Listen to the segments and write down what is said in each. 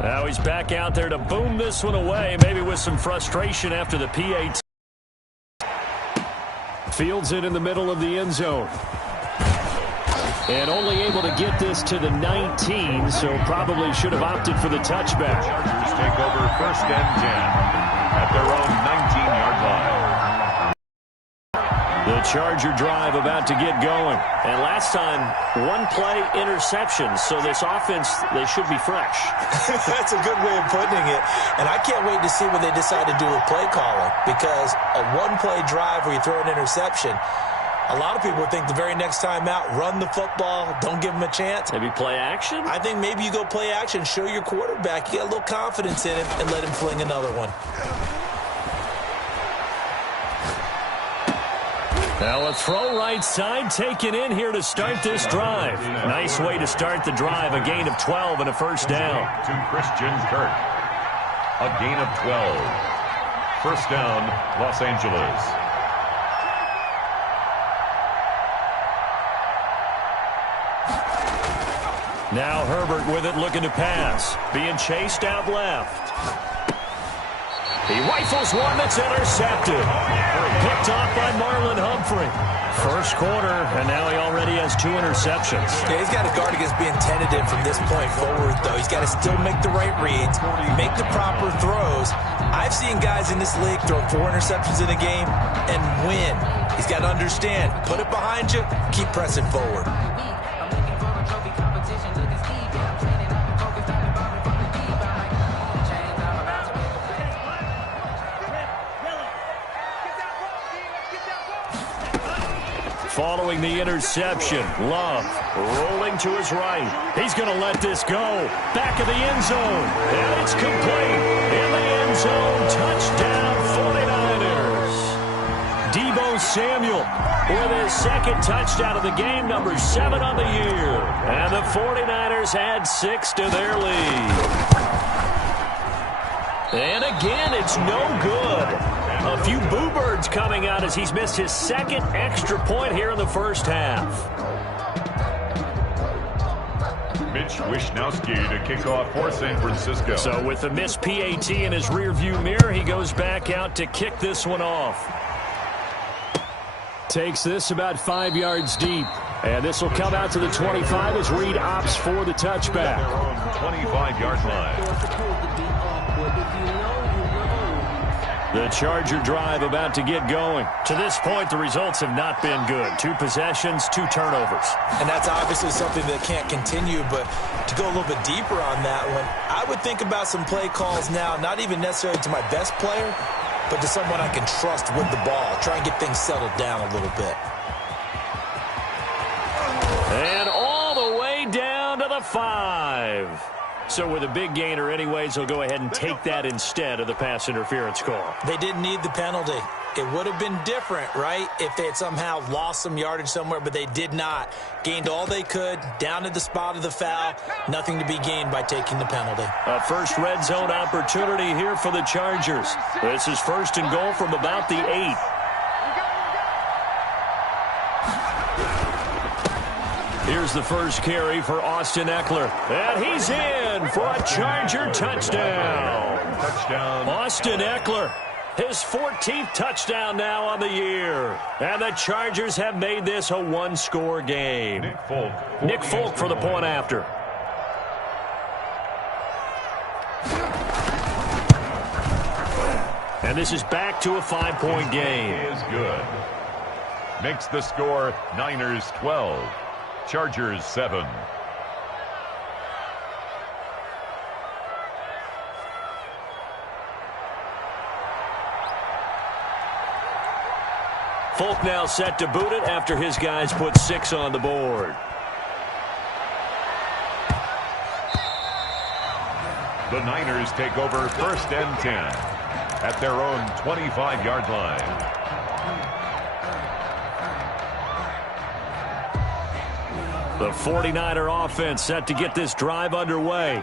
Now he's back out there to boom this one away, maybe with some frustration after the PAT. Fields it in the middle of the end zone. And only able to get this to the 19, so probably should have opted for the touchback. Chargers take over 1st and 10 at their own 19-yard line. The Charger drive about to get going. And last time, one play interception. So this offense, they should be fresh. That's a good way of putting it. And I can't wait to see what they decide to do with play calling. Because a one-play drive where you throw an interception, a lot of people think the very next time out, run the football, don't give them a chance. Maybe play action? I think maybe you go play action, show your quarterback, you get a little confidence in him, and let him fling another one. Now a throw right side taken in here to start this drive. Nice way to start the drive. A gain of 12 and a first down. To Christian Kirk. A gain of 12. First down, Los Angeles. Now Herbert with it, looking to pass. Being chased out left. He rifles one that's intercepted. Picked off by Marlon Humphrey. First quarter, and now he already has 2 interceptions. Yeah, he's got to guard against being tentative from this point forward, though. He's got to still make the right reads, make the proper throws. I've seen guys in this league throw 4 interceptions in a game and win. He's got to understand, put it behind you, keep pressing forward. Following the interception, Love rolling to his right. He's going to let this go. Back of the end zone. And it's complete. In the end zone, touchdown 49ers. Deebo Samuel with his second touchdown of the game, number 7 on the year. And the 49ers add 6 to their lead. And again, it's no good. A few boo birds coming out as he's missed his second extra point here in the first half. Mitch Wishnowsky to kick off for San Francisco. So with the missed PAT in his rearview mirror, he goes back out to kick this one off. Takes this about 5 yards deep. And this will come out to the 25 as Reed opts for the touchback. Their own 25-yard line. The Charger drive about to get going. To this point, the results have not been good. 2 possessions, 2 turnovers. And that's obviously something that can't continue, but to go a little bit deeper on that one, I would think about some play calls now, not even necessarily to my best player, but to someone I can trust with the ball. Try and get things settled down a little bit. And all the way down to the 5. So with a big gainer anyways, they'll go ahead and take that instead of the pass interference call. They didn't need the penalty. It would have been different, right, if they had somehow lost some yardage somewhere, but they did not. Gained all they could, down to the spot of the foul. Nothing to be gained by taking the penalty. A first red zone opportunity here for the Chargers. This is 1st and goal from about the 8. Here's the first carry for Austin Eckler. And he's in for a Charger touchdown. Austin Eckler, his 14th touchdown now on the year. And the Chargers have made this a 1-score game. Nick Folk for the point after. And this is back to a 5-point game. Is good. Makes the score Niners 12. Chargers 7. Folk now set to boot it after his guys put 6 on the board. The Niners take over 1st and 10 at their own 25-yard line. The 49er offense set to get this drive underway.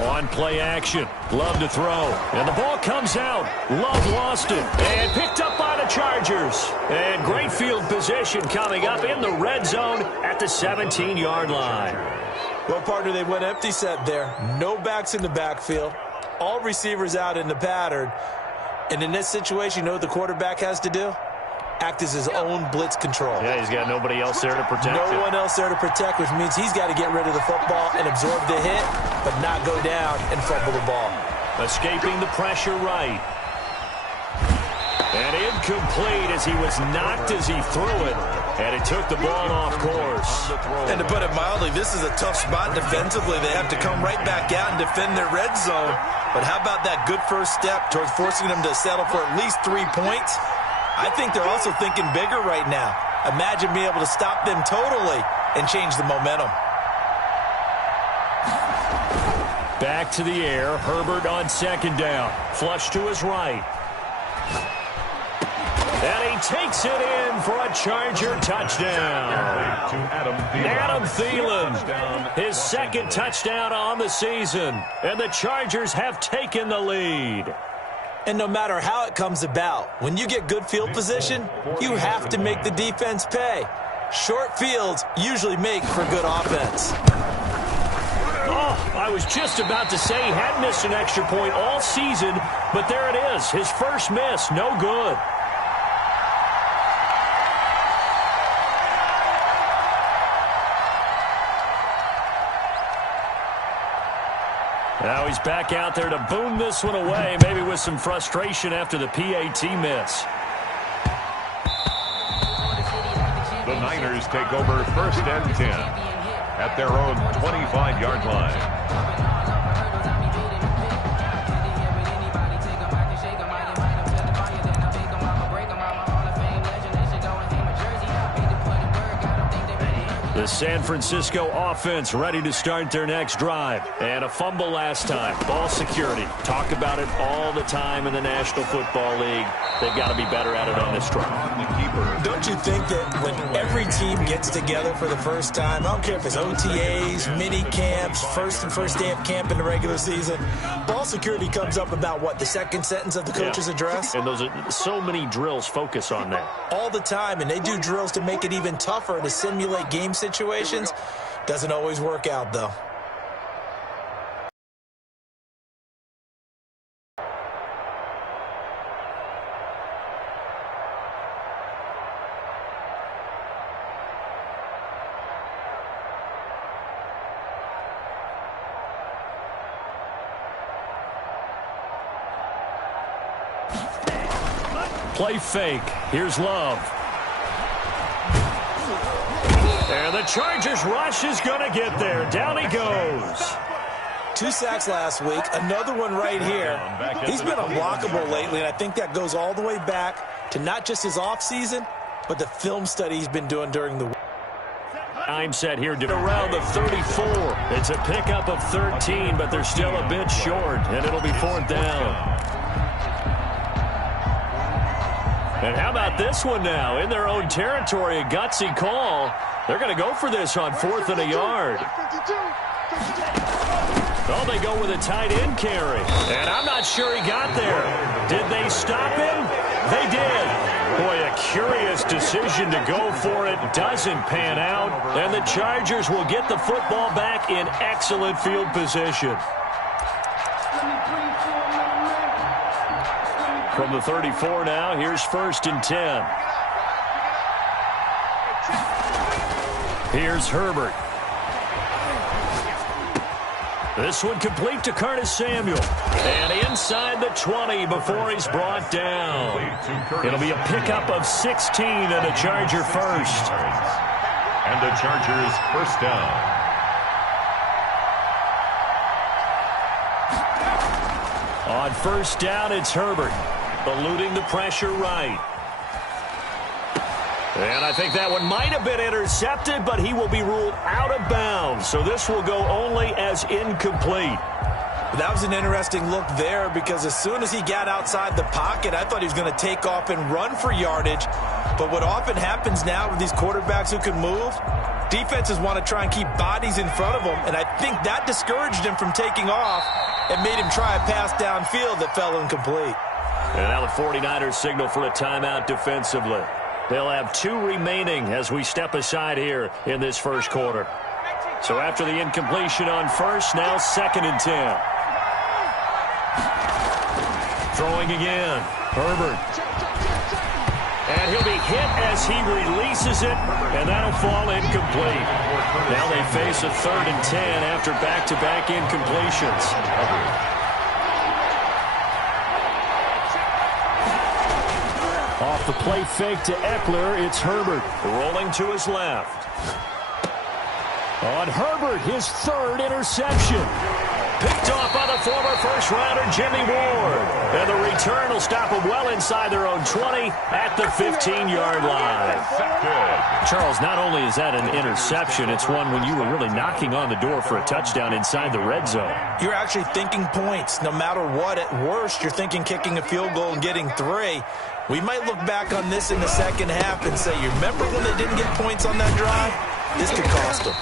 On play action. Love to throw. And the ball comes out. Love lost it. And picked up by the Chargers. And great field position coming up in the red zone at the 17-yard line. Well, partner, they went empty set there. No backs in the backfield. All receivers out in the pattern. And in this situation, you know what the quarterback has to do? Act as his own blitz control. Yeah, he's got nobody else there to protect him. No one else there to protect, which means he's got to get rid of the football and absorb the hit, but not go down and fumble the ball. Escaping the pressure right. And incomplete as he was knocked as he threw it. And it took the ball off course. And to put it mildly, this is a tough spot defensively. They have to come right back out and defend their red zone. But how about that good first step towards forcing them to settle for at least 3 points? I think they're also thinking bigger right now. Imagine being able to stop them totally and change the momentum. Back to the air. Herbert on second down. Flush to his right. And he takes it in for a Charger touchdown. Adam Thielen, his second touchdown on the season. And the Chargers have taken the lead. And no matter how it comes about, when you get good field position, you have to make the defense pay. Short fields usually make for good offense. Oh, I was just about to say he had missed an extra point all season, but there it is, his first miss, no good. Now he's back out there to boom this one away, maybe with some frustration after the PAT miss. The Niners take over 1st and 10 at their own 25-yard line. The San Francisco offense ready to start their next drive. And a fumble last time. Ball security. Talk about it all the time in the National Football League. They've got to be better at it on this drive. Don't you think that when every team gets together for the first time, I don't care if it's OTAs, mini camps, first day of camp in the regular season, ball security comes up about what, the second sentence of the coach's address? And those are so many drills focus on that. All the time, and they do drills to make it even tougher to simulate game situations. Doesn't always work out, though. Play fake. Here's Love. And the Chargers rush is going to get there. Down he goes. 2 sacks last week. Another one right here. He's been unblockable lately, and I think that goes all the way back to not just his offseason, but the film study he's been doing during the week. Time set here around the 34. It's a pickup of 13, but they're still a bit short, and it'll be 4th down. And how about this one now? In their own territory, a gutsy call. They're going to go for this on 4th and a yard. Well, they go with a tight end carry. And I'm not sure he got there. Did they stop him? They did. Boy, a curious decision to go for it. Doesn't pan out. And the Chargers will get the football back in excellent field position. From the 34 now, here's 1st and 10. Here's Herbert. This one complete to Curtis Samuel. And inside the 20 before he's brought down. It'll be a pickup of 16 and a Charger first. And the Chargers first down. On 1st down, it's Herbert. Eluding the pressure right. And I think that one might have been intercepted, but he will be ruled out of bounds. So this will go only as incomplete. That was an interesting look there because as soon as he got outside the pocket, I thought he was going to take off and run for yardage. But what often happens now with these quarterbacks who can move, Defenses want to try and keep bodies in front of them, and I think that discouraged him from taking off and made him try a pass downfield that fell incomplete. And now the 49ers signal for a timeout defensively. They'll have 2 remaining as we step aside here in this first quarter. So after the incompletion on first, now 2nd and 10. Throwing again. Herbert. And he'll be hit as he releases it, and that'll fall incomplete. Now they face a 3rd and 10 after back-to-back incompletions. Off the play fake to Eckler, it's Herbert rolling to his left. On Herbert, his 3rd interception. Picked off by the former first-rounder Jimmy Ward. And the return will stop them well inside their own 20 at the 15-yard line. Charles, not only is that an interception, it's one when you were really knocking on the door for a touchdown inside the red zone. You're actually thinking points. No matter what, at worst, you're thinking kicking a field goal and getting 3. We might look back on this in the second half and say, you remember when they didn't get points on that drive? This could cost them.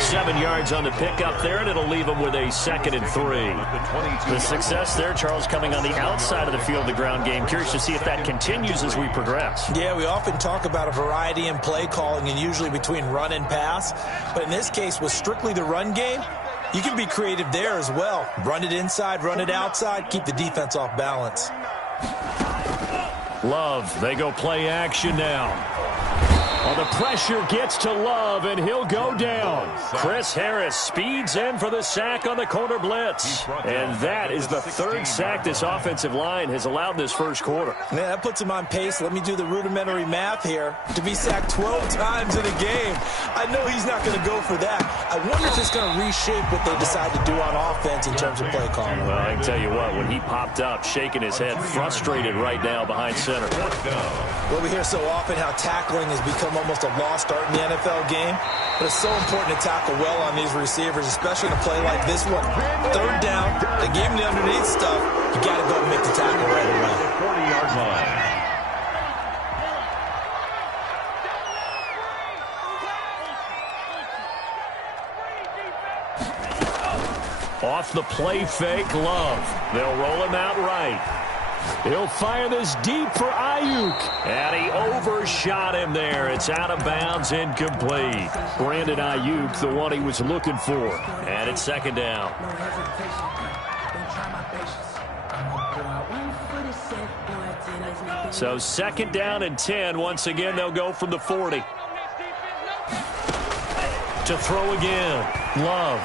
7 yards on the pickup there, and it'll leave them with a 2nd and 3. The success there, Charles, coming on the outside of the field, the ground game. Curious to see if that continues as we progress. Yeah, we often talk about a variety in play calling and usually between run and pass. But in this case, with strictly the run game, you can be creative there as well. Run it inside, run it outside, keep the defense off balance. Love, they go play action now. Well, the pressure gets to Love, and he'll go down. Chris Harris speeds in for the sack on the corner blitz. And that is the 3rd sack this offensive line has allowed this first quarter. Man, that puts him on pace. Let me do the rudimentary math here. To be sacked 12 times in a game, I know he's not going to go for that. I wonder if it's going to reshape what they decide to do on offense in terms of play calling. Well, I can tell you what, when he popped up, shaking his head, frustrated right now behind center. Well, we hear so often how tackling has become almost a lost art in the NFL game, but it's so important to tackle well on these receivers, especially in a play like this one. 3rd down, they gave him the underneath stuff. You got to go and make the tackle right away. 40-yard line. Off the play fake, Love. They'll roll him out right. He'll fire this deep for Ayuk. And he overshot him there. It's out of bounds, incomplete. Brandon Ayuk, the one he was looking for. And it's 2nd down. So 2nd down and 10. Once again, they'll go from the 40. To throw again. Love.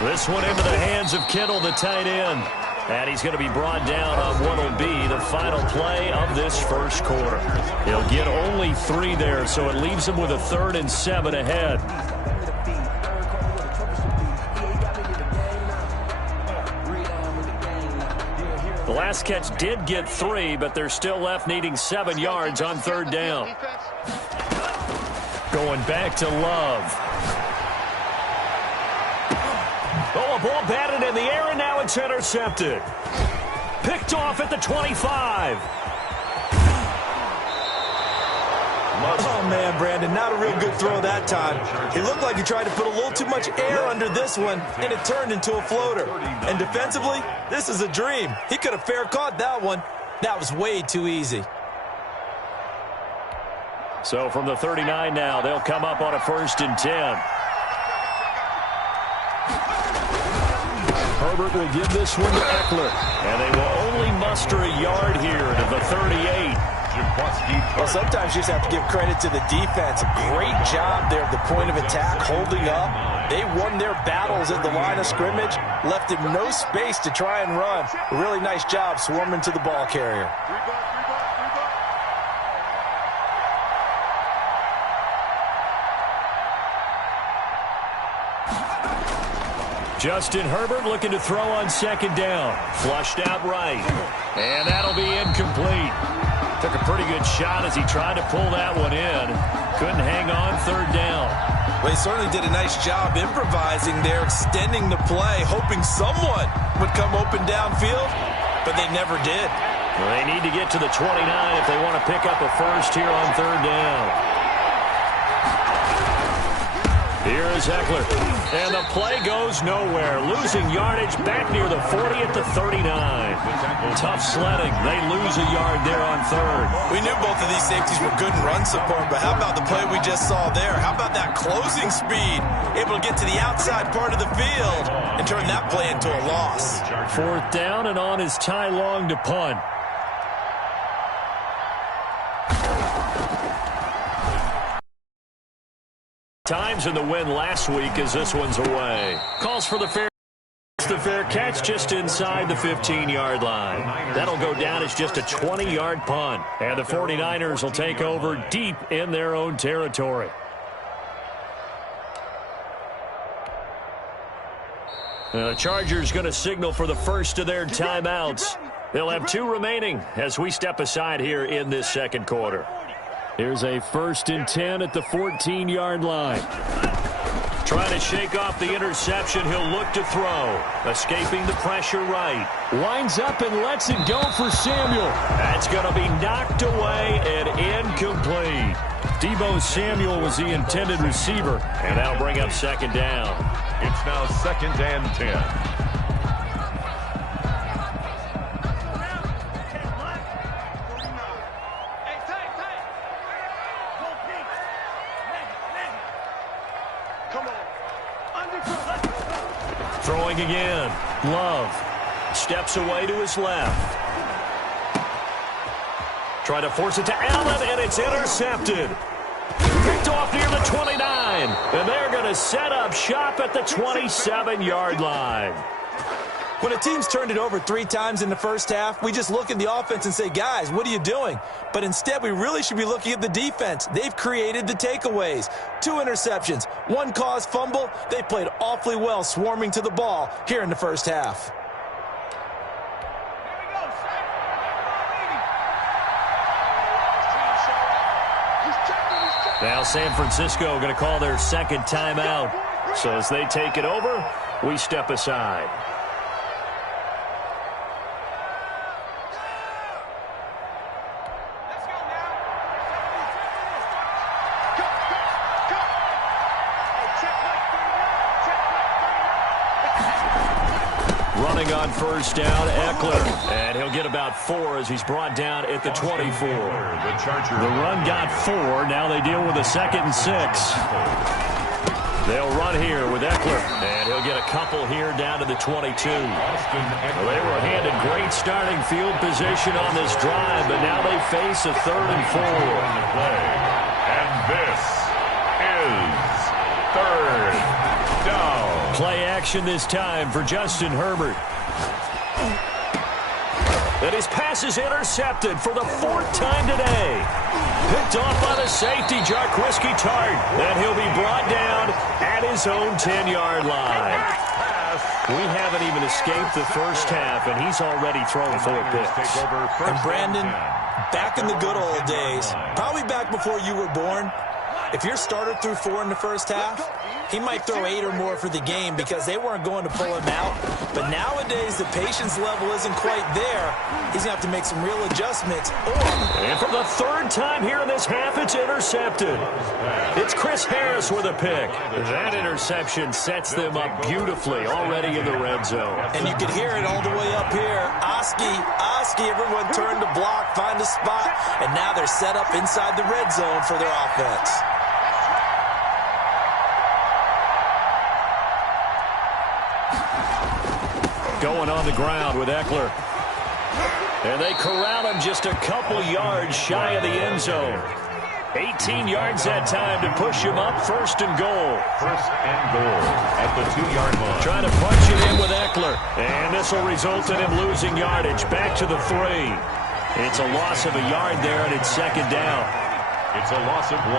This one into the hands of Kittle, the tight end. And he's going to be brought down on what will be the final play of this first quarter. He'll get only 3 there, so it leaves him with a 3rd and 7 ahead. The last catch did get 3, but they're still left needing 7 yards on 3rd down. Going back to Love. Oh, a ball batted in the air, and now it's intercepted. Picked off at the 25. Oh, man, Brandon, not a real good throw that time. It looked like he tried to put a little too much air under this one, and it turned into a floater. And defensively, this is a dream. He could have fair caught that one. That was way too easy. So from the 39 now, they'll come up on a 1st and 10. Herbert will give this one to Eckler. And they will only muster a yard here to the 38. Well, sometimes you just have to give credit to the defense. Great job there at the point of attack, holding up. They won their battles at the line of scrimmage, left him no space to try and run. A really nice job swarming to the ball carrier. Justin Herbert looking to throw on 2nd down. Flushed out right. And that'll be incomplete. Took a pretty good shot as he tried to pull that one in. Couldn't hang on 3rd down. Well, he certainly did a nice job improvising there, extending the play, hoping someone would come open downfield, but they never did. Well, they need to get to the 29 if they want to pick up a 1st here on 3rd down. is Eckler. And the play goes nowhere. Losing yardage back near the 40 at the 39. Tough sledding. They lose a yard there on third. We knew both of these safeties were good in run support, but how about the play we just saw there? How about that closing speed? Able to get to the outside part of the field and turn that play into a loss. Fourth down, and on is Ty Long to punt. Times in the win last week as this one's away. Calls for the fair catch just inside the 15-yard line. That'll go down as just a 20-yard punt. And the 49ers will take over deep in their own territory. The Chargers going to signal for the first of their timeouts. They'll have 2 remaining as we step aside here in this second quarter. Here's a 1st and 10 at the 14-yard line. Trying to shake off the interception. He'll look to throw. Escaping the pressure right. Winds up and lets it go for Samuel. That's going to be knocked away and incomplete. Deebo Samuel was the intended receiver, and that'll bring up second down. It's now 2nd and 10. Throwing again. Love steps away to his left. Try to force it to Allen, and it's intercepted. Picked off near the 29, and they're going to set up shop at the 27-yard line. When a team's turned it over 3 times in the first half, we just look at the offense and say, guys, what are you doing? But instead, we really should be looking at the defense. They've created the takeaways. 2 interceptions, 1 caused fumble. They played awfully well swarming to the ball here in the first half. Now San Francisco going to call their second timeout. So as they take it over, we step aside. Running on first down, Eckler. And he'll get about 4 as he's brought down at the 24. The run got 4. Now they deal with a 2nd and 6. They'll run here with Eckler. And he'll get a couple here down to the 22. Well, they were handed great starting field position on this drive, but now they face a 3rd and 4. And this is 3rd down. Play action this time for Justin Herbert. And his pass is intercepted for the 4th time today. Picked off by the safety, Jarquiski Tart. And he'll be brought down at his own 10-yard line. We haven't even escaped the first half, and he's already thrown 4 picks. And Brandon, back in the good old days, probably back before you were born, if your starter threw 4 in the first half, he might throw 8 or more for the game because they weren't going to pull him out. But nowadays, the patience level isn't quite there. He's going to have to make some real adjustments. And for the 3rd time here in this half, it's intercepted. It's Chris Harris with a pick. That interception sets them up beautifully already in the red zone. And you can hear it all the way up here. Oski, everyone turned to block, find a spot, and now they're set up inside the red zone for their offense. Going on the ground with Eckler. And they corral him just a couple yards shy of the end zone. 18 yards that time to push him up. 1st and goal. 1st and goal at the 2-yard line. Trying to punch it in with Eckler. And this will result in him losing yardage. Back to the 3. It's a loss of a yard there, and it's 2nd down. It's a loss of 1.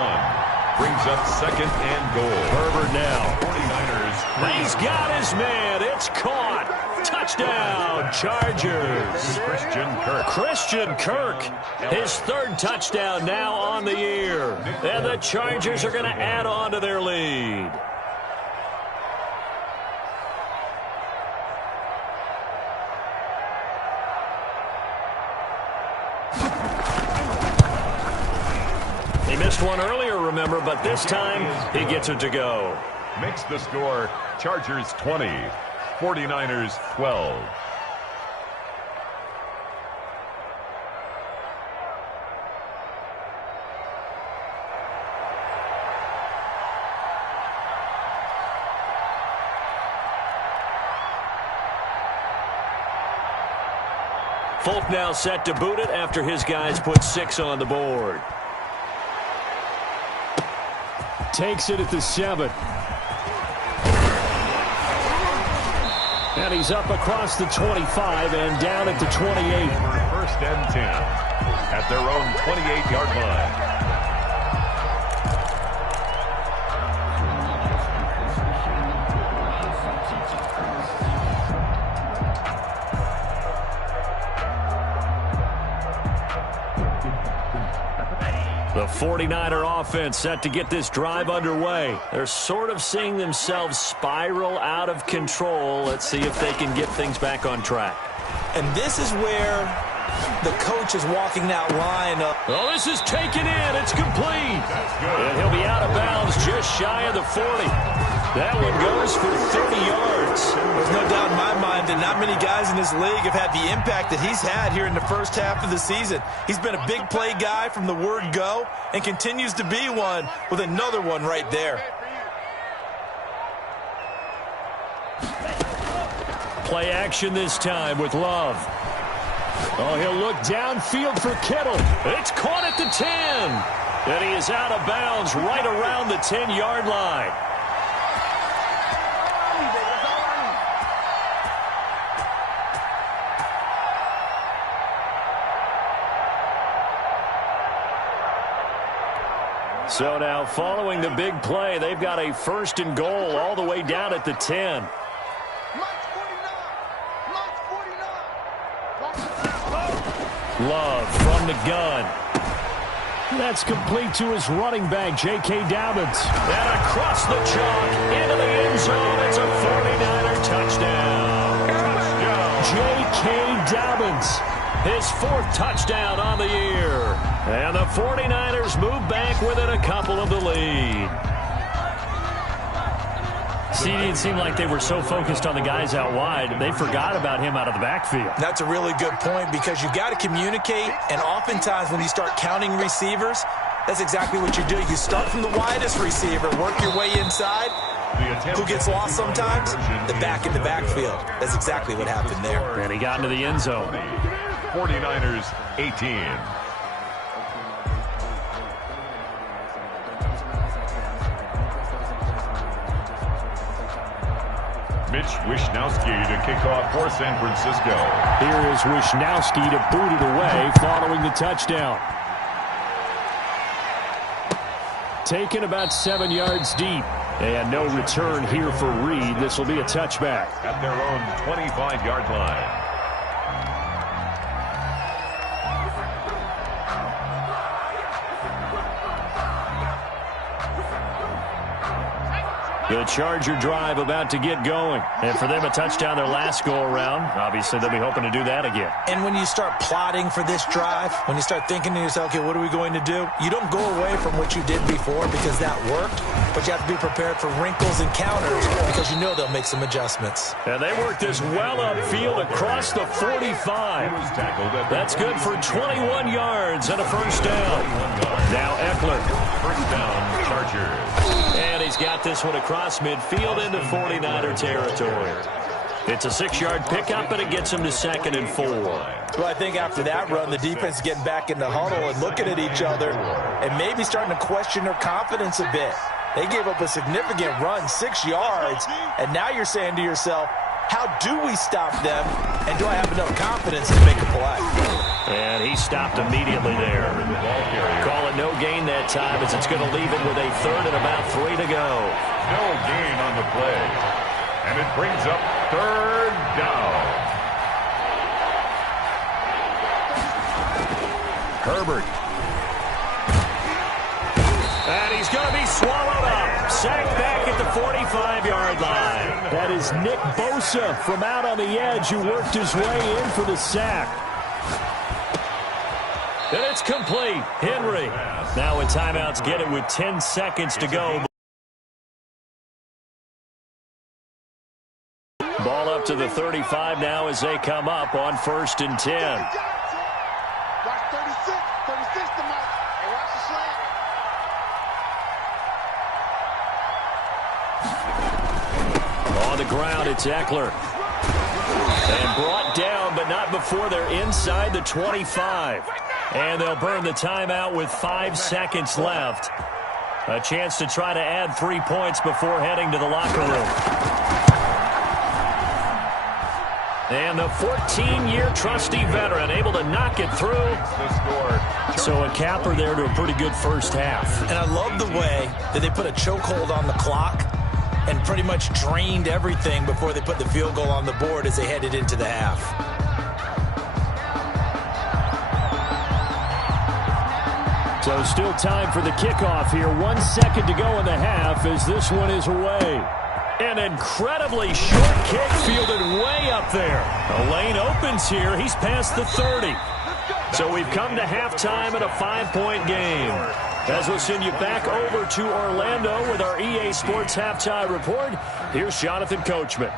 Brings up 2nd and goal. Herbert now. 49ers. He's got his man. It's caught. Touchdown, Chargers. Christian Kirk, his 3rd touchdown now on the year. And the Chargers are going to add on to their lead. He missed one earlier, remember, but this time he gets it to go. makes the score Chargers 20, 49ers 12. Folk now set to boot it after his guys put 6 on the board. Takes it at the 7. And he's up across the 25 and down at the 28. First and 10 at their own 28-yard line. The 49er offense set to get this drive underway. They're sort of seeing themselves spiral out of control. Let's see if they can get things back on track. And this is where the coach is walking that line up. Oh, this is taken in. It's complete. And he'll be out of bounds just shy of the 40. That one goes for 30 yards. There's no doubt in my mind that not many guys in this league have had the impact that he's had here in the first half of the season. He's been a big play guy from the word go and continues to be one with another one right there. Play action this time with Love. Oh, he'll look downfield for Kittle. It's caught at the 10. And he is out of bounds right around the 10-yard line. So now following the big play, they've got a 1st and goal all the way down at the 10. Love from the gun. That's complete to his running back, J.K. Dobbins. And across the chalk into the end zone. It's a 49er touchdown. J.K. Dobbins, his 4th touchdown on the year. And the 49ers move back within a couple of the lead. See, it seemed like they were so focused on the guys out wide, they forgot about him out of the backfield. That's a really good point because you've got to communicate, and oftentimes when you start counting receivers, that's exactly what you do. You start from the widest receiver, work your way inside. Who gets lost sometimes? The back in the backfield. That's exactly what happened there. And he got into the end zone. 49ers 18. Mitch Wishnowsky to kick off for San Francisco. Here is Wishnowsky to boot it away following the touchdown. Taken about 7 yards deep. And no return here for Reed. This will be a touchback. At their own 25-yard line. The Charger drive about to get going. And for them, a touchdown their last go-around. Obviously, they'll be hoping to do that again. And when you start plotting for this drive, when you start thinking to yourself, okay, what are we going to do? You don't go away from what you did before because that worked, but you have to be prepared for wrinkles and counters because you know they'll make some adjustments. And they work this well upfield across the 45. That's good for 21 yards and a 1st down. Now Eckler. 1st down, Chargers. And he's got this one across midfield into 49er territory. It's a 6-yard pickup, and it gets him to 2nd and 4. Well, I think after that run, the defense is getting back in the huddle and looking at each other and maybe starting to question their confidence a bit. They gave up a significant run, 6 yards, and now you're saying to yourself, how do we stop them, and do I have enough confidence to make a play? And he stopped immediately there. Call it no gain that time as it's going to leave him with a 3rd and about 3 to go. No gain on the play. And it brings up 3rd down. Herbert. And he's going to be swallowed up. Sacked back at the 45-yard line. That is Nick Bosa from out on the edge who worked his way in for the sack. And it's complete. Henry. Now with timeouts, get it with 10 seconds to go. to the 35 now as they come up on 1st and 10. Watch 36 tonight. Hey, watch the slant. On the ground, it's Eckler. And brought down, but not before they're inside the 25. And they'll burn the timeout with 5 seconds left. A chance to try to add 3 points before heading to the locker room. And the 14-year trusty veteran able to knock it through. So a capper there to a pretty good first half. And I love the way that they put a chokehold on the clock and pretty much drained everything before they put the field goal on the board as they headed into the half. So still time for the kickoff here. 1 second to go in the half as this one is away. An incredibly short kick fielded way up there. The lane opens here. He's past the 30. So we've come to halftime in a 5-point game. As we'll send you back over to Orlando with our EA Sports Halftime Report, here's Jonathan Coachman.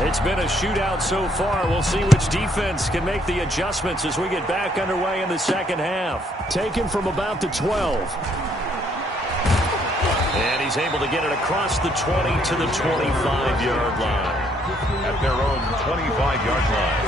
It's been a shootout so far. We'll see which defense can make the adjustments as we get back underway in the second half. Taken from about the 12. And he's able to get it across the 20 to the 25-yard line. At their own 25-yard line.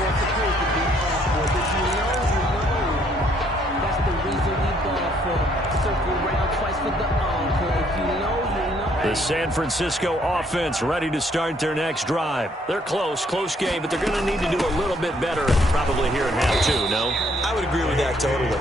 That's the reason we ball for. Circle round twice for the encore. If you know, you know. The San Francisco offense ready to start their next drive. They're close game, but they're going to need to do a little bit better probably here in half two, no? I would agree with that totally.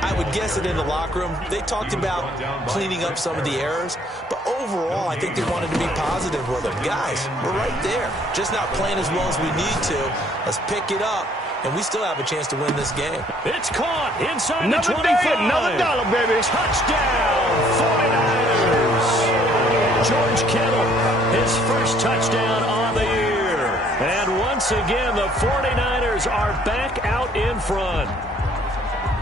I would guess that in the locker room, they talked about cleaning up some of the errors, but overall, I think they wanted to be positive with them. Guys, we're right there. Just not playing as well as we need to. Let's pick it up, and we still have a chance to win this game. It's caught inside Another the 25. day, another dollar, baby. Touchdown, 49ers. George Kittle, his first touchdown on the year. And once again, the 49ers are back out in front.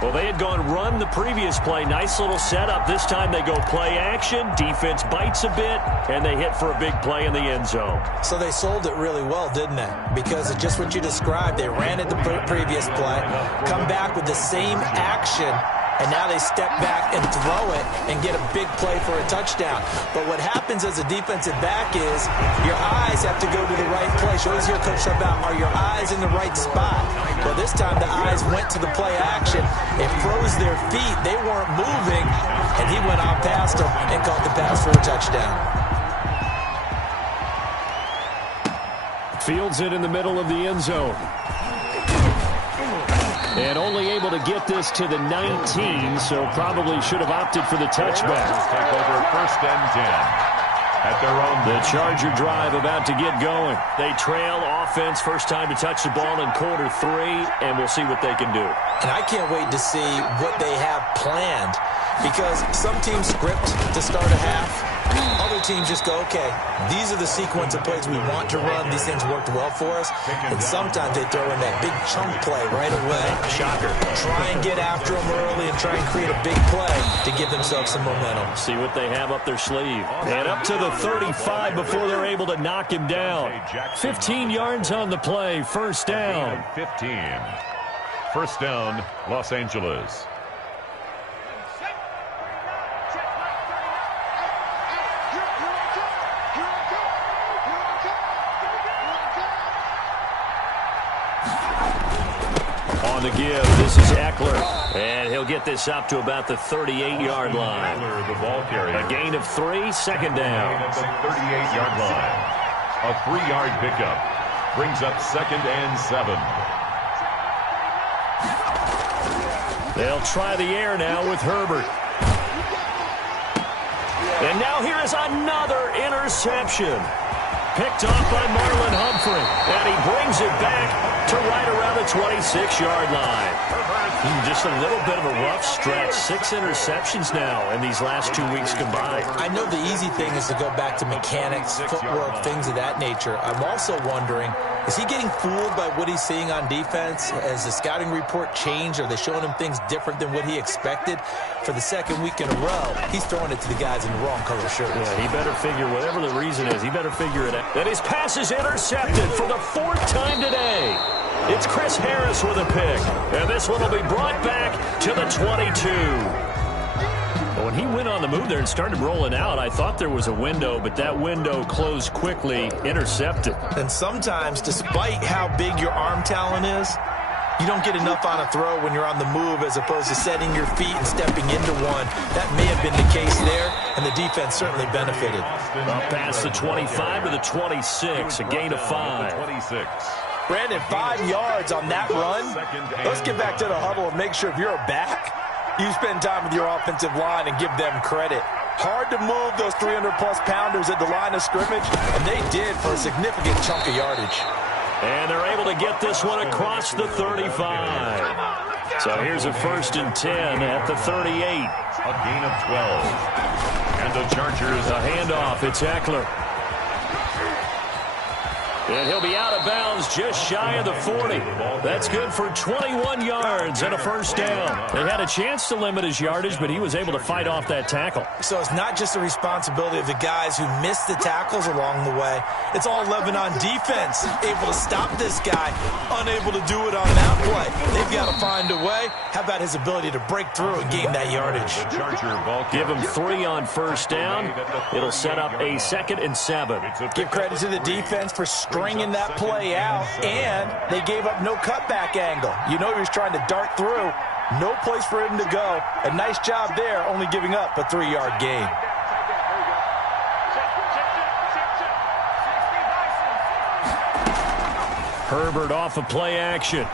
Well, they had gone run the previous play. Nice little setup. This time they go play action. Defense bites a bit, and they hit for a big play in the end zone. So they sold it really well, didn't they? Because it's just what you described. They ran it the previous play, come back with the same action, and now they step back and throw it and get a big play for a touchdown. But what happens as a defensive back is your eyes have to go to the right place. You always hear Coach talk about, are your eyes in the right spot? Well, this time the eyes went to the play action. It froze their feet. They weren't moving, and he went on past them and caught the pass for a touchdown. Fields it in the middle of the end zone. And only able to get this to the 19, so probably should have opted for the touchback. Take over 1st and 10. At their own. The Charger drive about to get going. They trail offense, first time to touch the ball in quarter 3, and we'll see what they can do. And I can't wait to see what they have planned, because some teams script to start a half. Other teams just go, okay, these are the sequence of plays we want to run. These things worked well for us. And sometimes they throw in that big chunk play right away. Shocker. Try and get after them early and try and create a big play to give themselves some momentum. See what they have up their sleeve. And up to the 35 before they're able to knock him down. 15 yards on the play, first down. 15. First down, Los Angeles. On the give, this is Eckler. And he'll get this up to about the 38-yard line. The ball carrier. A gain of 3, second down. At the 38-yard line. A 3-yard pickup. Brings up 2nd and 7. They'll try the air now with Herbert. And now here is another interception. Picked off by Marlon Humphrey. And he brings it back to right around the 26-yard line. Just a little bit of a rough stretch. 6 interceptions now in these last 2 weeks combined. I know the easy thing is to go back to mechanics, footwork, things of that nature. I'm also wondering, is he getting fooled by what he's seeing on defense? Has the scouting report changed? Are they showing him things different than what he expected? For the second week in a row, he's throwing it to the guys in the wrong color shirts. Yeah, he better figure, whatever the reason is, he better figure it out. And his pass is intercepted for the 4th time today. It's Chris Harris with a pick. And this one will be brought back to the 22. When he went on the move there and started rolling out, I thought there was a window, but that window closed quickly, intercepted. And sometimes, despite how big your arm talent is, you don't get enough on a throw when you're on the move as opposed to setting your feet and stepping into one. That may have been the case there, and the defense certainly benefited. Up past the 25 to the 26, a gain of 5. 26. Brandon, 5 yards on that run. Let's get back to the huddle and make sure if you're a back, you spend time with your offensive line and give them credit. Hard to move those 300-plus pounders at the line of scrimmage, and they did for a significant chunk of yardage. And they're able to get this one across the 35. So here's a 1st and 10 at the 38. A gain of 12. And the Chargers. A handoff. It's Eckler. And he'll be out of bounds just shy of the 40. That's good for 21 yards and a 1st down. They had a chance to limit his yardage, but he was able to fight off that tackle. So it's not just the responsibility of the guys who missed the tackles along the way. It's all Lebanon defense able to stop this guy, unable to do it on that play. They've got to find a way. How about his ability to break through and gain that yardage? Give him 3 on 1st down. It'll set up a 2nd and 7. Give credit to the defense for stringing that play out, and they gave up no cutback angle. You know he was trying to dart through. No place for him to go. A nice job there, only giving up a 3-yard gain. Herbert off of play action.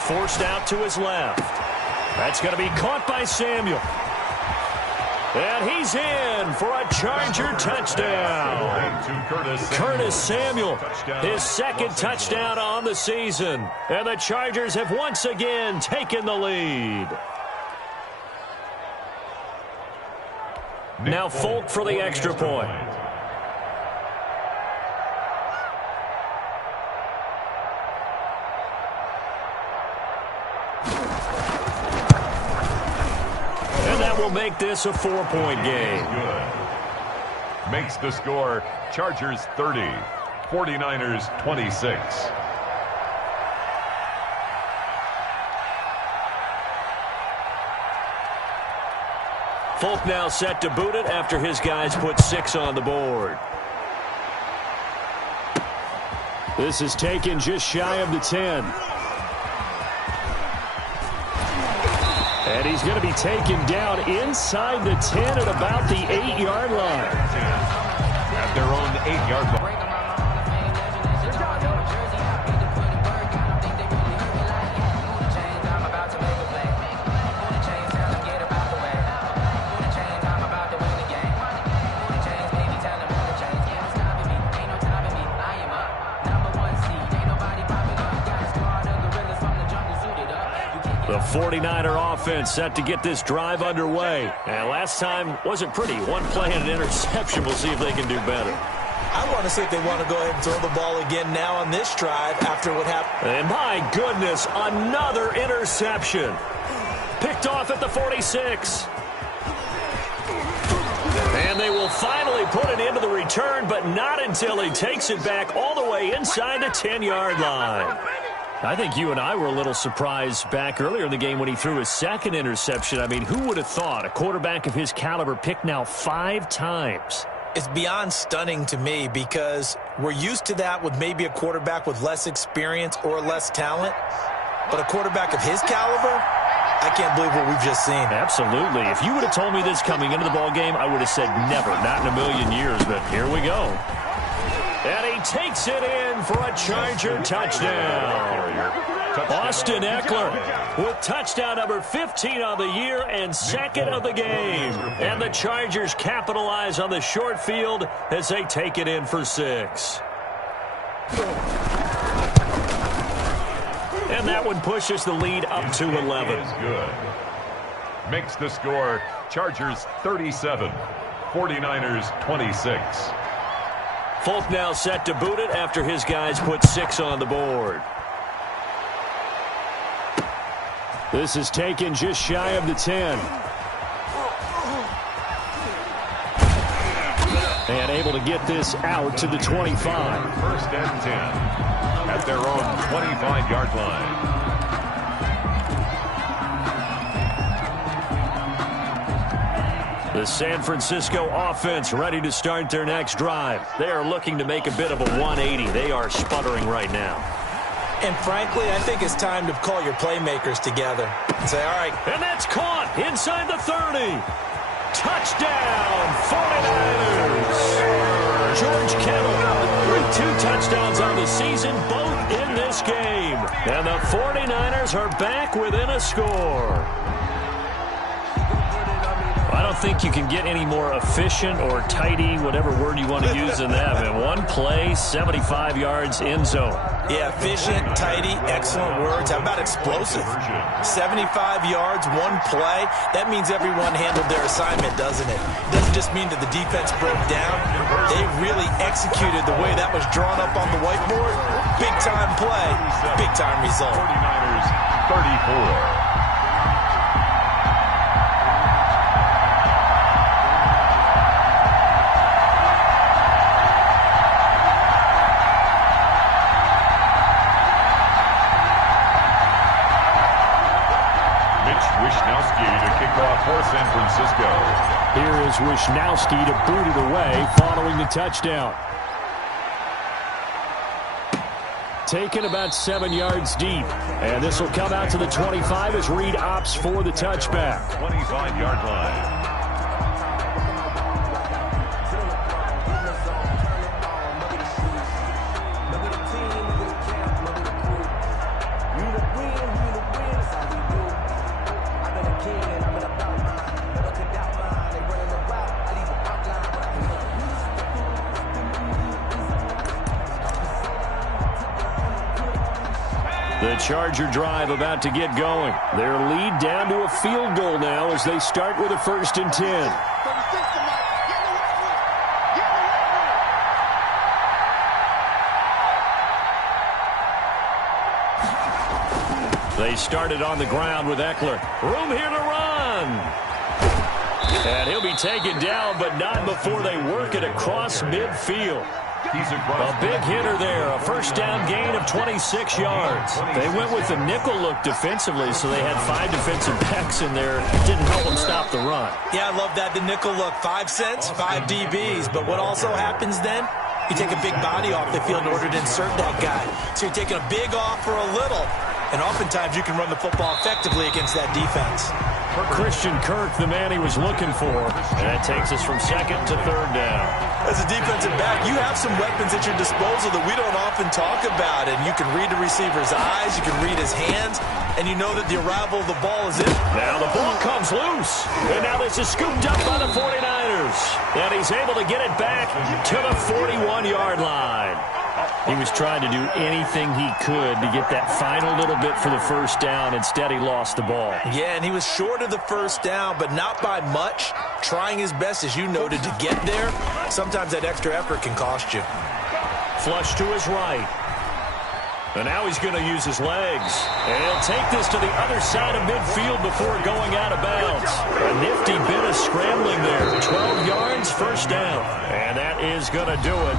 Forced out to his left. That's going to be caught by Samuel. And he's in for a Charger touchdown. Curtis Samuel, his 2nd touchdown on the season. And the Chargers have once again taken the lead. Now Folk for the extra point. Will make this a 4-point game. Good. Makes the score Chargers 30, 49ers 26. Folk now set to boot it after his guys put 6 on the board. This is taken just shy of the 10. And he's going to be taken down inside the 10 at about the 8-yard line. At their own 8-yard line. The 49er offense set to get this drive underway. And last time wasn't pretty. One play and an interception. We'll see if they can do better. I want to see if they want to go ahead and throw the ball again now on this drive after what happened. And my goodness, another interception. Picked off at the 46. And they will finally put it into the return, but not until he takes it back all the way inside the 10-yard line. I think you and I were a little surprised back earlier in the game when he threw his 2nd interception. I mean, who would have thought a quarterback of his caliber picked now 5 times? It's beyond stunning to me because we're used to that with maybe a quarterback with less experience or less talent. But a quarterback of his caliber, I can't believe what we've just seen. Absolutely. If you would have told me this coming into the ball game, I would have said never, not in a million years. But here we go. And he takes it in for a Charger touchdown. Austin Eckler with touchdown number 15 on the year and 2nd of the game. And the Chargers capitalize on the short field as they take it in for 6. And that one pushes the lead up to 11. Is good. Makes the score Chargers 37, 49ers 26. Folk now set to boot it after his guys put 6 on the board. This is taken just shy of the 10. And able to get this out to the 25. First and 10 at their own 25-yard line. The San Francisco offense ready to start their next drive. They are looking to make a bit of a 180. They are sputtering right now. And frankly, I think it's time to call your playmakers together and say, all right. And that's caught inside the 30. Touchdown, 49ers. George Kittle with 2 touchdowns on the season, both in this game. And the 49ers are back within a score. I don't think you can get any more efficient or tidy, whatever word you want to use in that. In one play, 75 yards in zone. Yeah, efficient, tidy, excellent words. How about explosive? 75 yards, one play. That means everyone handled their assignment, doesn't it? It doesn't just mean that the defense broke down. They really executed the way that was drawn up on the whiteboard. Big-time play, big-time result. 49ers 34. For San Francisco. Here is Wisnowski to boot it away following the touchdown. Taken about 7 yards deep. And this will come out to the 25 as Reed opts for the touchback. 25-yard line. The Charger drive about to get going. Their lead down to a field goal now as they start with a 1st and 10. They started on the ground with Eckler. Room here to run. And he'll be taken down, but not before they work it across midfield. A big hitter there, a 1st down gain of 26 yards. They went with the nickel look defensively, so they had 5 defensive backs in there. Didn't help them stop the run. Yeah, I love that, the nickel look. 5 cents, 5 DBs. But what also happens then? You take a big body off the field in order to insert that guy. So you're taking a big off for a little. And oftentimes you can run the football effectively against that defense. Christian Kirk, the man he was looking for. And that takes us from 2nd to 3rd down. As a defensive back, you have some weapons at your disposal that we don't often talk about. And you can read the receiver's eyes, you can read his hands, and you know that the arrival of the ball is in. Now the ball comes loose. And now this is scooped up by the 49ers. And he's able to get it back to the 41-yard line. He was trying to do anything he could to get that final little bit for the 1st down. Instead, he lost the ball. Yeah, and he was short of the 1st down, but not by much. Trying his best, as you noted, to get there. Sometimes that extra effort can cost you. Flush to his right. And now he's going to use his legs. And he'll take this to the other side of midfield before going out of bounds. A nifty bit of scrambling there. 12 yards, 1st down. And that is going to do it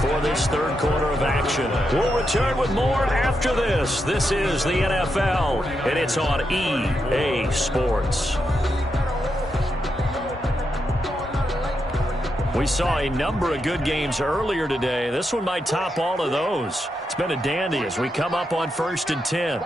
for this 3rd quarter of action. We'll return with more after this. This is the NFL, and it's on EA Sports. We saw a number of good games earlier today. This one might top all of those. It's been a dandy as we come up on 1st and 10.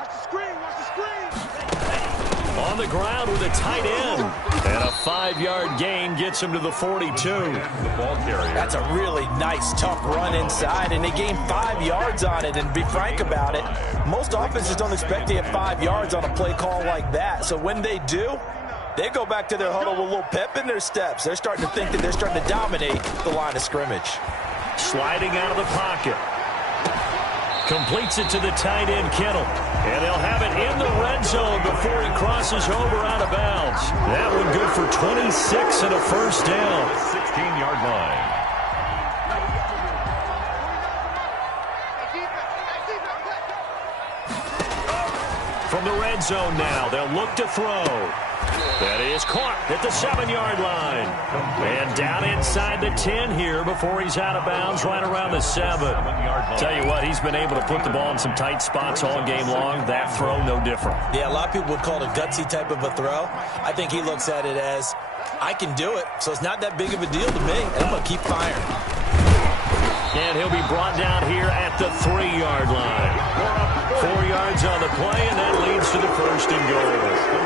On the ground with a tight end. And a 5-yard gain gets him to the 42. The ball carrier. That's a really nice, tough run inside, and they gained 5 yards on it. And to be frank about it, most offenses don't expect to get 5 yards on a play call like that. So when they do, they go back to their huddle with a little pep in their steps. They're starting to think that they're starting to dominate the line of scrimmage. Sliding out of the pocket. Completes it to the tight end, Kittle. And they'll have it in the red zone before he crosses over out of bounds. That one good for 26 and a first down. 16-yard line. From the red zone now, they'll look to throw. That is caught at the 7-yard line. And down inside the 10 here before he's out of bounds right around the 7. Tell you what, he's been able to put the ball in some tight spots all game long. That throw, no different. Yeah, a lot of people would call it a gutsy type of a throw. I think he looks at it as, I can do it, so it's not that big of a deal to me, and I'm going to keep firing. And he'll be brought down here at the 3-yard line. 4 yards on the play, and that leads to the first and goal.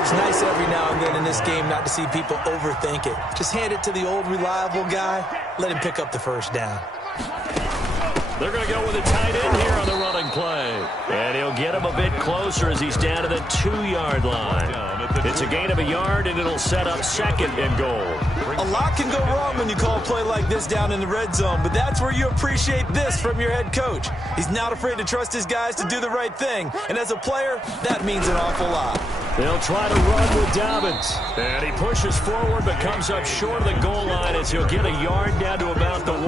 It's nice every now and then in this game not to see people overthink it. Just hand it to the old reliable guy. Let him pick up the first down. They're going to go with a tight end here on the running play. And he'll get him a bit closer as he's down to the 2-yard line. It's a gain of a yard, and it'll set up second and goal. A lot can go wrong when you call a play like this down in the red zone, but that's where you appreciate this from your head coach. He's not afraid to trust his guys to do the right thing, and as a player, that means an awful lot. They'll try to run with Dobbins. And he pushes forward but comes up short of the goal line as he'll get a yard down to about the 1.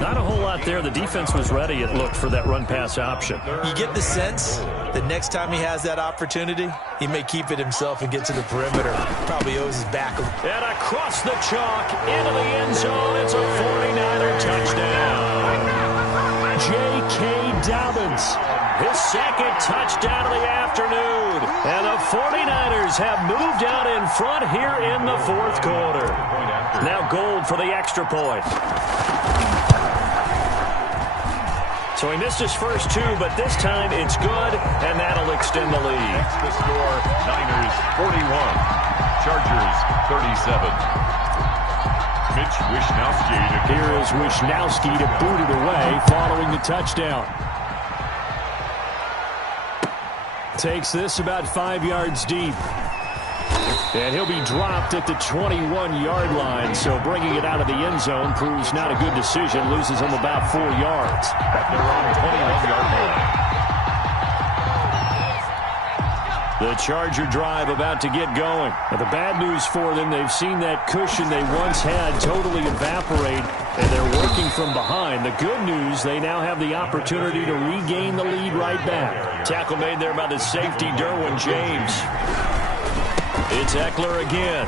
Not a whole lot there. The defense was ready, it looked, for that run-pass option. You get the sense that next time he has that opportunity, he may keep it himself and get to the perimeter. Probably owes his back. And across the chalk, into the end zone, it's a 49er touchdown. J.K. Dobbins, his second touchdown of the afternoon. And the 49ers have moved out in front here in the fourth quarter. Now Gold for the extra point. So he missed his first 2, but this time it's good, and that'll extend the lead. That's the score. Niners 41, Chargers 37. Mitch Wishnowsky. Here is Wishnowsky to boot it away following the touchdown. Takes this about 5 yards deep. And he'll be dropped at the 21-yard line, so bringing it out of the end zone proves not a good decision. Loses him about 4 yards. At their own 21-yard line. The Charger drive about to get going. Now, the bad news for them, they've seen that cushion they once had totally evaporate, and they're working from behind. The good news, they now have the opportunity to regain the lead right back. Tackle made there by the safety, Derwin James. It's Eckler again.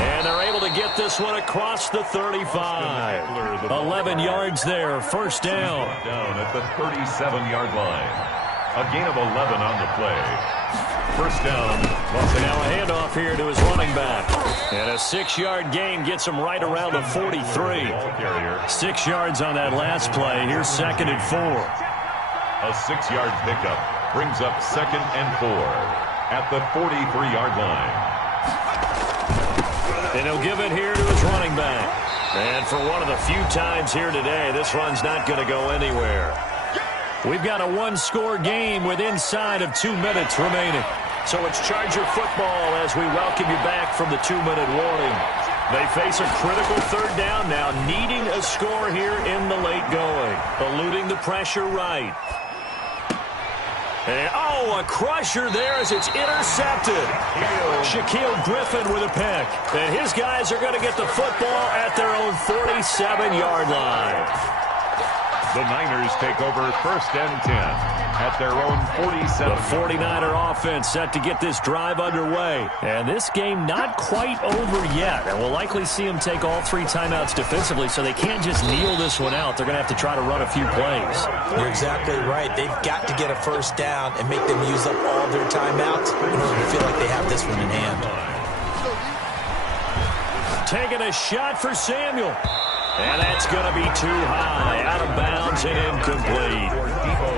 And they're able to get this one across the 35. 11 yards there, first down. Down at the 37-yard line. A gain of 11 on the play. First down. Now a handoff here to his running back. And a 6-yard gain gets him right around the 43. 6 yards on that last play. Here's second and 4. A 6-yard pickup brings up second and 4. At the 43-yard line. And he'll give it here to his running back. And for one of the few times here today, this run's not going to go anywhere. We've got a 1-score game with inside of 2 minutes remaining. So it's Charger football as we welcome you back from the 2-minute warning. They face a critical third down now, needing a score here in the late going. Eluding the pressure right. And, a crusher there as it's intercepted. Shaquille Griffin with a pick. And his guys are going to get the football at their own 47-yard line. The Niners take over first and 10 at their own 47. The 49er offense set to get this drive underway. And this game not quite over yet. And we'll likely see them take all 3 timeouts defensively, so they can't just kneel this one out. They're going to have to try to run a few plays. You're exactly right. They've got to get a first down and make them use up all their timeouts in order to feel like they have this one in hand. Taking a shot for Samuel. And that's going to be too high, out of bounds and incomplete.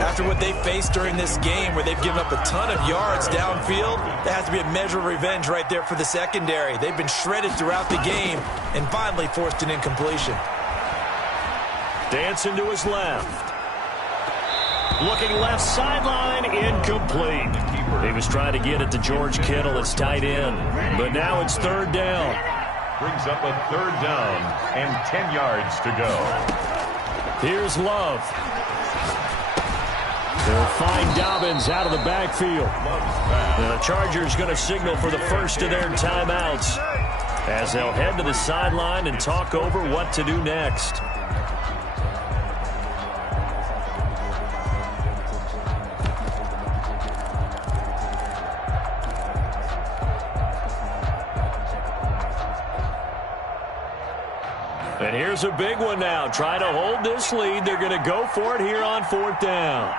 After what they faced during this game where they've given up a ton of yards downfield, there has to be a measure of revenge right there for the secondary. They've been shredded throughout the game and finally forced an incompletion. Dancing to his left. Looking left sideline, incomplete. He was trying to get it to George Kittle, it's tight end. But now it's third down. Brings up a third down and 10 yards to go. Here's Love. They'll find Dobbins out of the backfield. The Chargers going to signal for the first of their timeouts as they'll head to the sideline and talk over what to do next. And here's a big one now. Trying to hold this lead. They're going to go for it here on 4th down.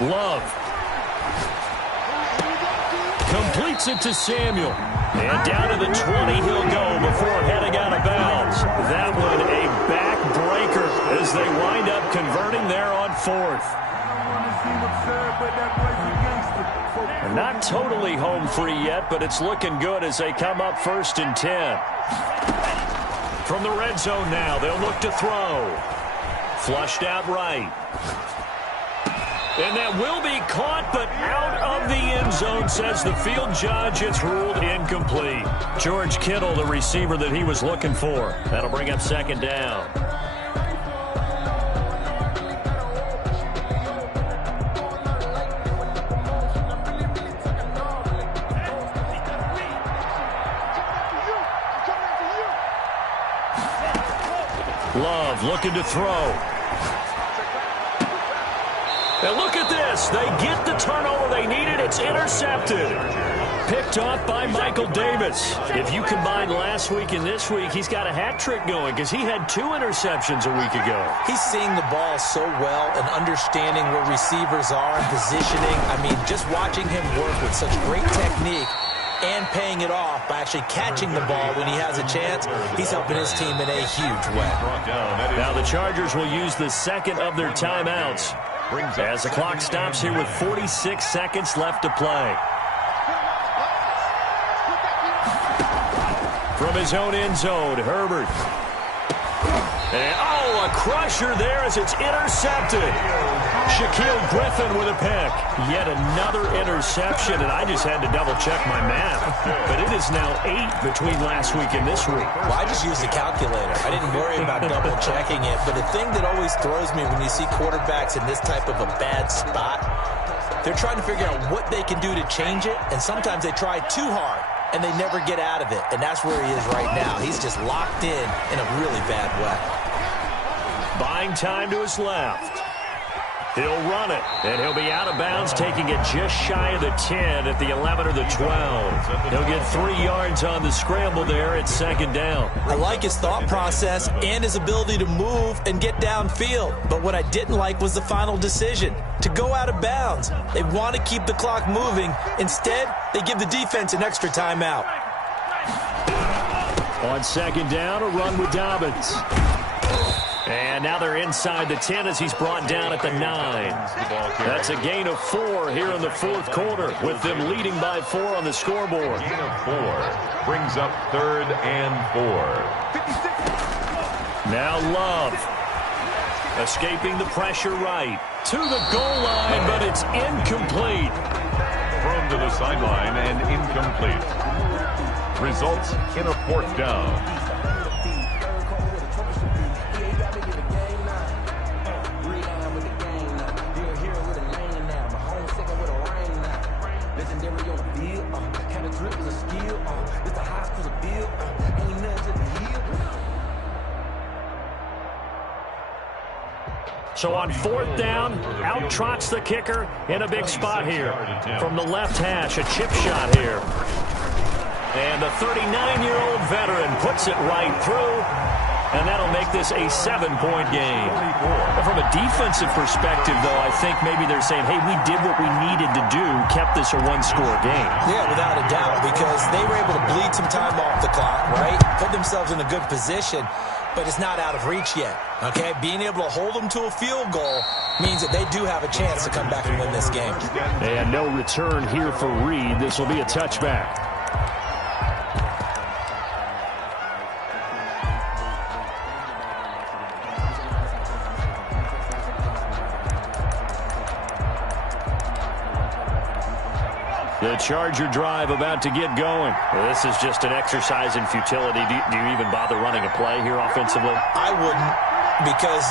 Love. Completes it to Samuel. And down to the 20 he'll go before heading out of bounds. That one a backbreaker as they wind up converting there on 4th. Not totally home free yet, but it's looking good as they come up 1st and 10. From the red zone now, they'll look to throw. Flushed out right. And that will be caught, but out of the end zone, says the field judge. It's ruled incomplete. George Kittle, the receiver that he was looking for. That'll bring up 2nd down. Love looking to throw. And look at this. They get the turnover they needed. It's intercepted. Picked off by Michael Davis. If you combine last week and this week, he's got a hat trick going because he had 2 interceptions a week ago. He's seeing the ball so well and understanding where receivers are and positioning. I mean, just watching him work with such great technique and paying it off by actually catching the ball when he has a chance, he's helping his team in a huge way. Now the Chargers will use the 2nd of their timeouts as the clock stops here with 46 seconds left to play. From his own end zone, Herbert. And, a crusher there as it's intercepted. Shaquille Griffin with a pick. Yet another interception, and I just had to double-check my math. But it is now 8 between last week and this week. Well, I just used the calculator. I didn't worry about double-checking it. But the thing that always throws me when you see quarterbacks in this type of a bad spot, they're trying to figure out what they can do to change it, and sometimes they try too hard, and they never get out of it. And that's where he is right now. He's just locked in a really bad way. Buying time to his left. He'll run it, and he'll be out of bounds, taking it just shy of the 10 at the 11 or the 12. He'll get 3 yards on the scramble there at 2nd down. I like his thought process and his ability to move and get downfield. But what I didn't like was the final decision, to go out of bounds. They want to keep the clock moving. Instead, they give the defense an extra timeout. On 2nd down, a run with Dobbins. And now they're inside the 10 as he's brought down at the 9. That's a gain of 4 here in the 4th quarter, with them leading by 4 on the scoreboard. Gain of 4 brings up 3rd and 4. Now Love. Escaping the pressure right. To the goal line, but it's incomplete. Thrown to the sideline and incomplete. Results in a 4th down. So on 4th down, out trots the kicker in a big spot here. From the left hash, a chip shot here. And the 39-year-old veteran puts it right through, and that'll make this a 7-point game. From a defensive perspective, though, I think maybe they're saying, hey, we did what we needed to do, kept this a 1-score game. Yeah, without a doubt, because they were able to bleed some time off the clock, right? Put themselves in a good position. But it's not out of reach yet, okay? Being able to hold them to a field goal means that they do have a chance to come back and win this game. And no return here for Reed. This will be a touchback. The Charger drive about to get going. Well, this is just an exercise in futility. Do you even bother running a play here offensively? I wouldn't. because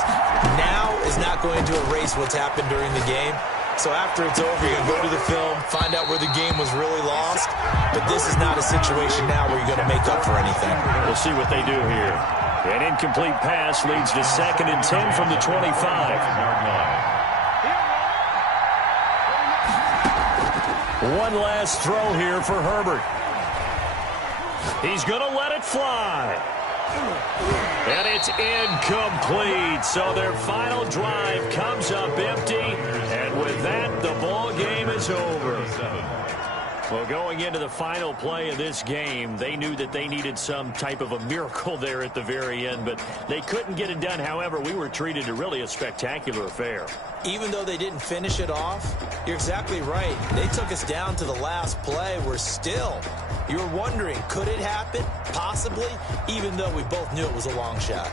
now is not going to erase what's happened during the game. So after it's over, you're going to go to the film, find out where the game was really lost. But this is not a situation now where you're going to make up for anything. We'll see what they do here. An incomplete pass leads to 2nd and 10 from the 25. One last throw here for Herbert. He's going to let it fly. And it's incomplete. So their final drive comes up empty. And with that, the ball game is over. Well, going into the final play of this game, they knew that they needed some type of a miracle there at the very end, but they couldn't get it done. However, we were treated to really a spectacular affair. Even though they didn't finish it off, you're exactly right. They took us down to the last play. We're still, you were wondering, could it happen? Possibly, even though we both knew it was a long shot.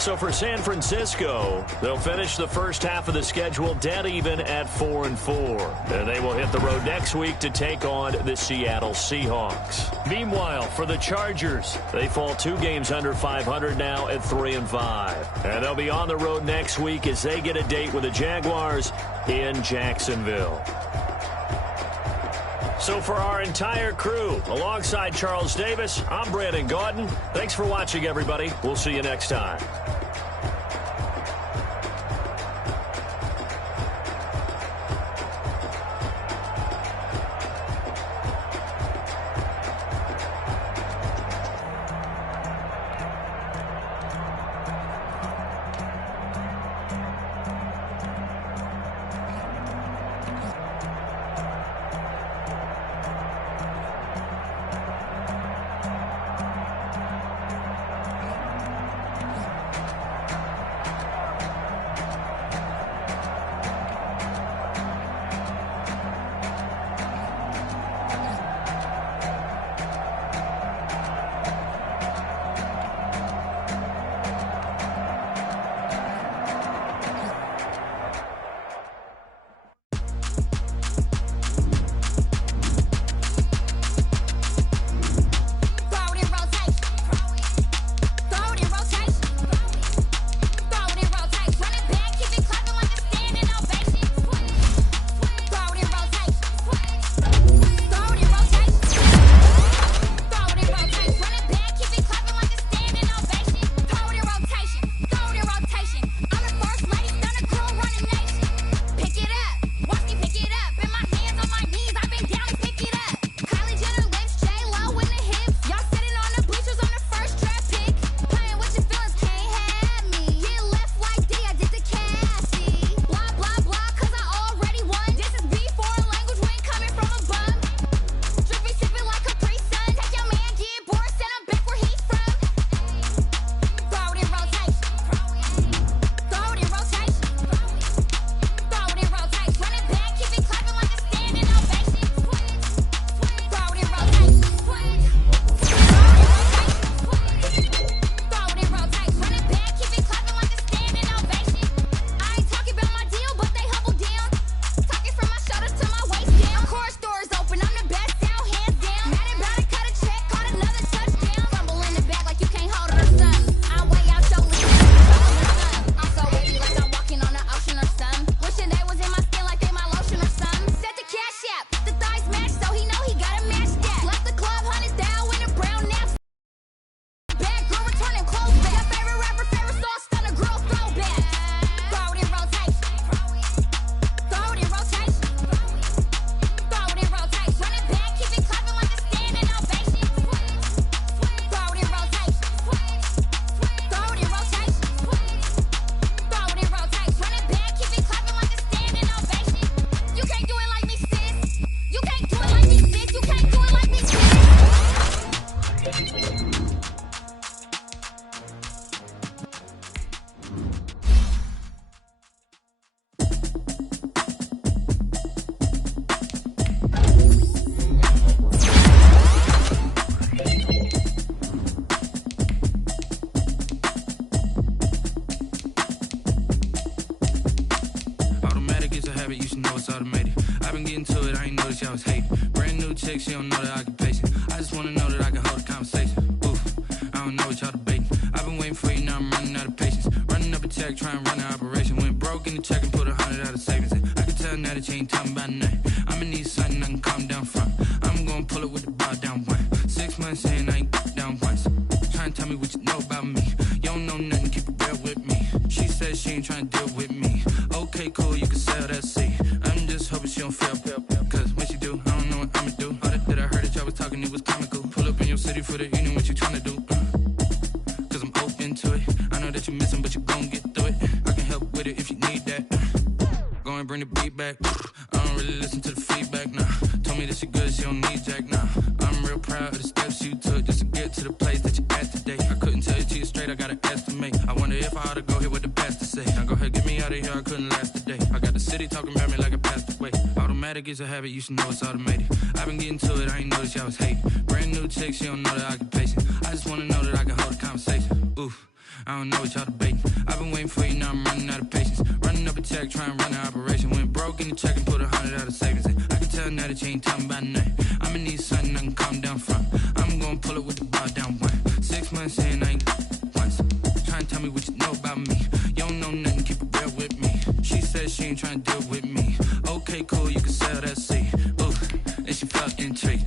So for San Francisco, they'll finish the first half of the schedule dead even at 4-4. And they will hit the road next week to take on the Seattle Seahawks. Meanwhile, for the Chargers, they fall 2 games under 500 now at 3-5. And they'll be on the road next week as they get a date with the Jaguars in Jacksonville. So for our entire crew, alongside Charles Davis, I'm Brandon Gaudin. Thanks for watching, everybody. We'll see you next time. chick, she don't know the occupation. I just wanna know that I can hold a conversation. Oof, I don't know what y'all debating. I've been waiting for you now. now that you ain't talking about nothing. I'ma need something I can calm down from. I'm gonna pull it with the bar down one. 6 months in, I ain't down once. Trying to tell me what you know about me. You don't know nothing, keep it real with me. She says she ain't trying to deal with me. Okay, cool, you can sell that seat. I'm just hoping she don't feel. Cause when she do, I don't know what I'ma do. All that I heard that y'all was talking, it was comical. Pull up in your city for the evening, what you trying to do? Cause I'm open to it. I know that you're missing, but you gon' get through it. I can help with it if you need that. Go and bring the beat back. I don't really listen to the feedback, nah. Told me that she good, she don't need jack, nah. I'm real proud of the steps you took just to get to the place that you at today. I couldn't tell you to you straight, I gotta estimate. I wonder if I ought to go here with the best to say. Now go ahead, get me out of here, I couldn't last a day. I got the city talking about me like I passed away. Automatic is a habit, you should know it's automated. I've been getting to it, I ain't noticed y'all was hating. Brand new chick, she don't know the occupation. I just wanna know that I can hold a conversation. Oof, I don't know what y'all debating. I've been waiting for you, now I'm running out of patience. Running up a check, trying to run an operation. Went broke in the check and put 100 out of savings in. I can tell now that you ain't talking about nothing. I'ma need something I can calm down from. I'm gonna pull it with the bar down one. 6 months in, I ain't once. Trying to tell me what you know about me. You don't know nothing, keep it real with me. She says she ain't trying to deal with me. Okay, cool, you can sell that seat. Ooh, and she felt intrigued.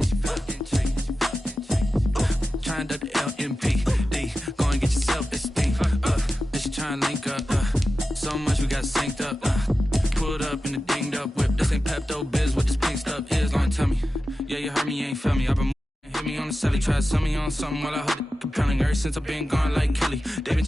Trying to duck the LMP. Go and get your self-esteem. And she trying to link up. So much we got synced up. Pulled up in the dinged up whip. This ain't Pepto-Biz, what this pink stuff is. Long tell me. Yeah, you heard me, you ain't feel me. I've been hit me on the celly. Try to sell me on something while I hold it compelling. Ever since I've been gone like Kelly. They been